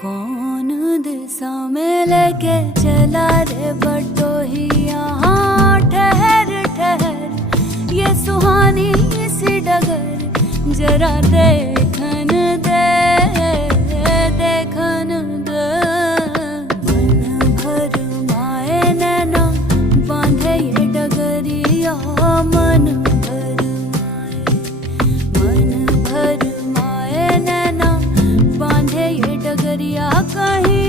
कौन दिशा में लेके चला रे बटोहिया। हाँ ठहर ठहर ये सुहानी सी डगर जरा देखन दे देखन दे। मन भर माए नैना बांधे ये डगरिया। मन भर माए नैना बांधे ये डगरिया। कहीं